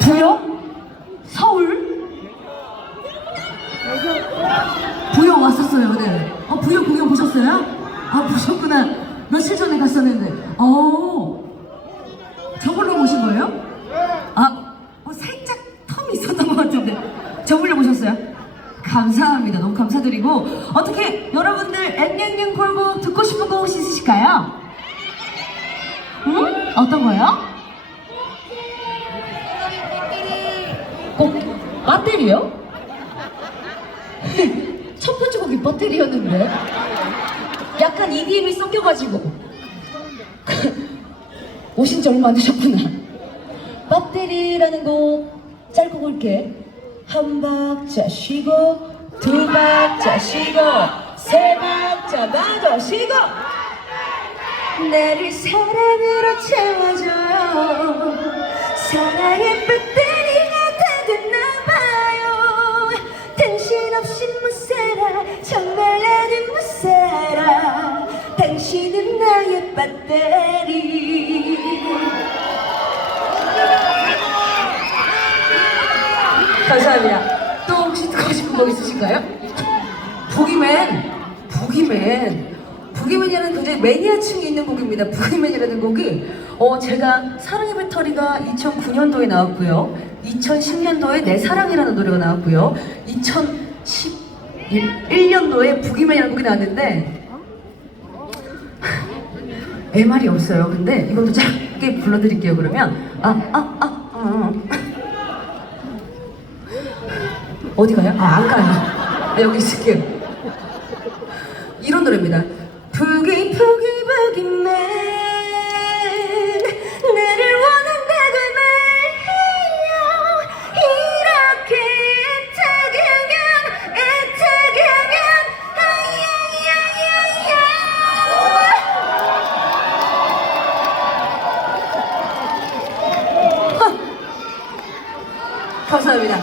부여? 서울? 부여 왔었어요, 네. 어, 부여 공연 보셨어요? 아, 보셨구나. 며칠 전에 갔었는데. 어, 저걸로 보신 거예요? 아, 어, 살짝 텀이 있었던 것 같은데. 저걸로 보셨어요? 감사합니다. 너무 감사드리고. 어떻게 여러분들 앵앵앵 골곡 듣고 싶은 거 혹시 있으실까요? 응? 어떤 거요? 꼭 배터리요? 첫 번째 곡이 배터리였는데? 약간 EDM이 섞여가지고. 오신 지 얼마 안 되셨구나. 배터리라는 곡 짧고 굵게. 한 박자 쉬고 두 박자 쉬고 세 박자 마저 쉬고. 나를 사랑으로 채워줘요 사랑의 배 배터리. 감사합니다. 또 혹시 듣고 싶은 곡 있으신가요? 부기맨 부기맨. 부기맨이라는 굉장히 매니아층이 있는 곡입니다. 부기맨이라는 곡이 어 제가 사랑의 배터리가 2009년도에 나왔고요. 2010년도에 내 사랑이라는 노래가 나왔고요. 2011년도에 부기맨이라는 곡이 나왔는데 MR이 없어요 근데 이것도 짧게 불러드릴게요 그러면 아 아, 아, 아. 어디 가요? 아, 안 가요. 아, 여기 있을게요. 이런 노래입니다. 감사합니다.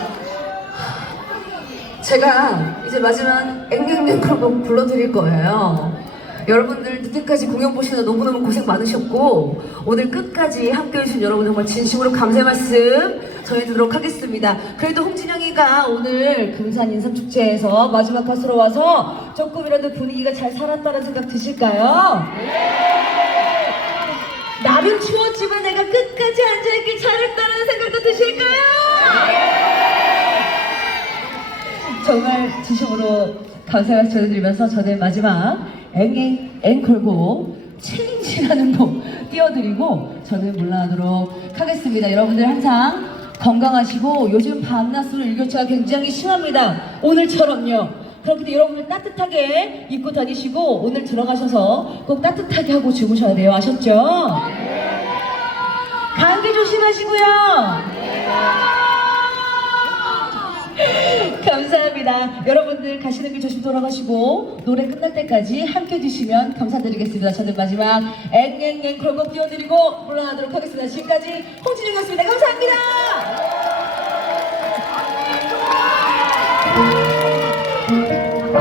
제가 이제 마지막 앵앵앵 그런 불러드릴 거예요. 여러분들 늦게까지 공연 보시느라 너무너무 고생 많으셨고 오늘 끝까지 함께 해주신 여러분 정말 진심으로 감사의 말씀 전해드리도록 하겠습니다. 그래도 홍진영이가 오늘 금산 인삼축제에서 마지막 가수로 와서 조금이라도 분위기가 잘 살았다는 생각 드실까요? 나름 추웠지만 내가 끝까지 앉아있길 잘했다는 생각도 드실까요? 정말 진심으로 감사의 말씀 전해드리면서 저는 마지막 앵앵 앵콜곡 챌린지라는 곡 띄워드리고 저는 물러나도록 하겠습니다. 여러분들 항상 건강하시고 요즘 밤낮으로 일교차가 굉장히 심합니다. 오늘처럼요. 그렇기 때문에 여러분들 따뜻하게 입고 다니시고 오늘 들어가셔서 꼭 따뜻하게 하고 주무셔야 돼요. 아셨죠? 감기 조심하시고요. 감사합니다. 여러분들 가시는 길 조심 돌아가시고 노래 끝날 때까지 함께 해주시면 감사드리겠습니다. 저는 마지막 앵앵앵 그런 거 띄워드리고 물러나도록 하겠습니다. 지금까지 홍진영이었습니다. 감사합니다.